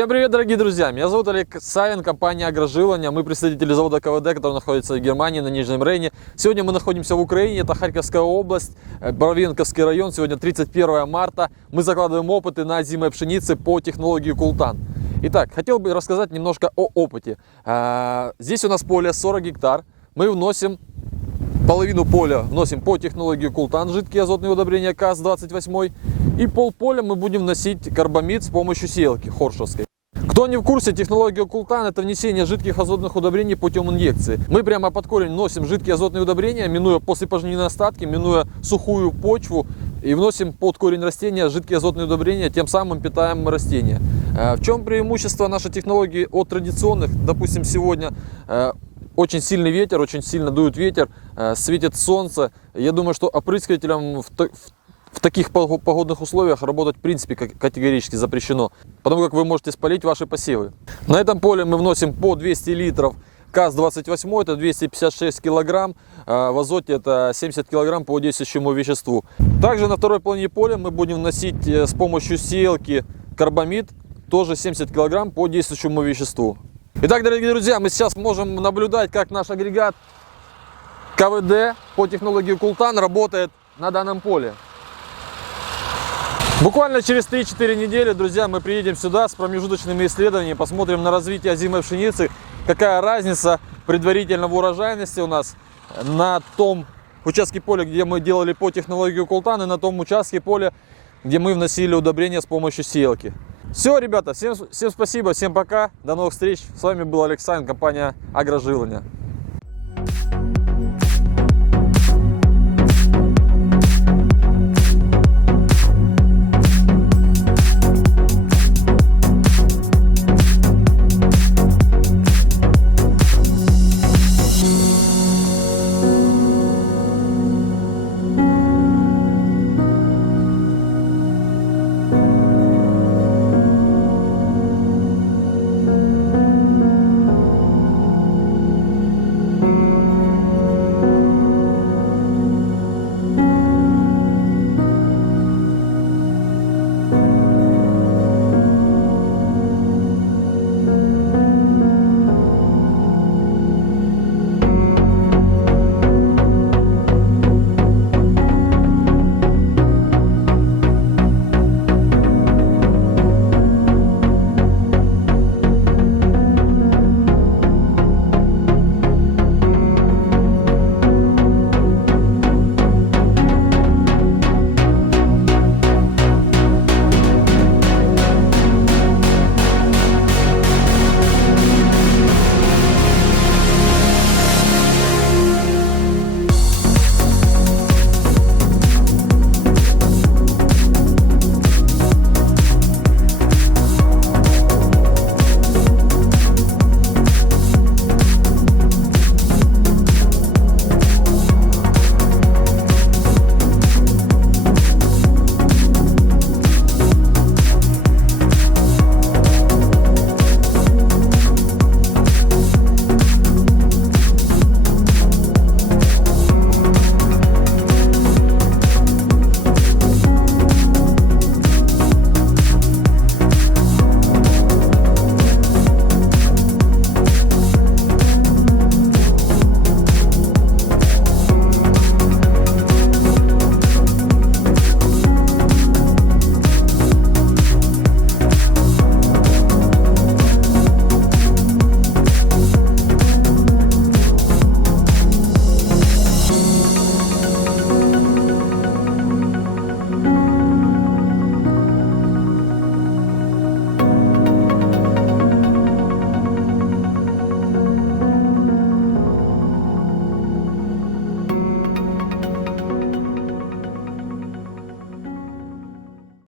Всем привет, дорогие друзья! Меня зовут Олег Савин, компания «Агрожилование». Мы представители завода КВД, который находится в Германии, на Нижнем Рейне. Сегодня мы находимся в Украине, это Харьковская область, э, Боровенковский район. Сегодня 31 марта. Мы закладываем опыты на озимой пшенице по технологии Култан. Итак, хотел бы рассказать немножко о опыте. А, Здесь у нас поле 40 гектар. Мы вносим половину поля вносим по технологии Култан, жидкие азотные удобрения КАЗ-28. И полполя мы будем вносить карбамид с помощью сеялки хоршевской. Кто не в курсе, технология Култан это внесение жидких азотных удобрений путем инъекции. Мы прямо под корень вносим жидкие азотные удобрения, минуя посыпожнивные остатки, минуя сухую почву и вносим под корень растения жидкие азотные удобрения, тем самым питаем растения. Э, В чем преимущество нашей технологии от традиционных? Допустим, сегодня э, очень сильный ветер, очень сильно дует ветер, э, светит солнце. Я думаю, что опрыскивателям в, в- таких пого- погодных условиях работать в принципе категорически запрещено, потому как вы можете спалить ваши посевы. На этом поле мы вносим по 200 литров КАЗ-28, это 256 килограмм, а в азоте это 70 килограмм по действующему веществу. Также на второй половине поля мы будем вносить э, с помощью сеялки карбамид, тоже 70 килограмм по действующему веществу. Итак, дорогие друзья, мы сейчас можем наблюдать, как наш агрегат КВД по технологии Култан работает на данном поле. Буквально через 3-4 недели, друзья, мы приедем сюда с промежуточными исследованиями, посмотрим на развитие озимой пшеницы, какая разница предварительно в урожайности у нас на том участке поля, где мы делали по технологии Култан, и на том участке поля, где мы вносили удобрения с помощью сеялки. Все, ребята, всем, всем спасибо, всем пока, до новых встреч. С вами был Александр, компания Агрожилование.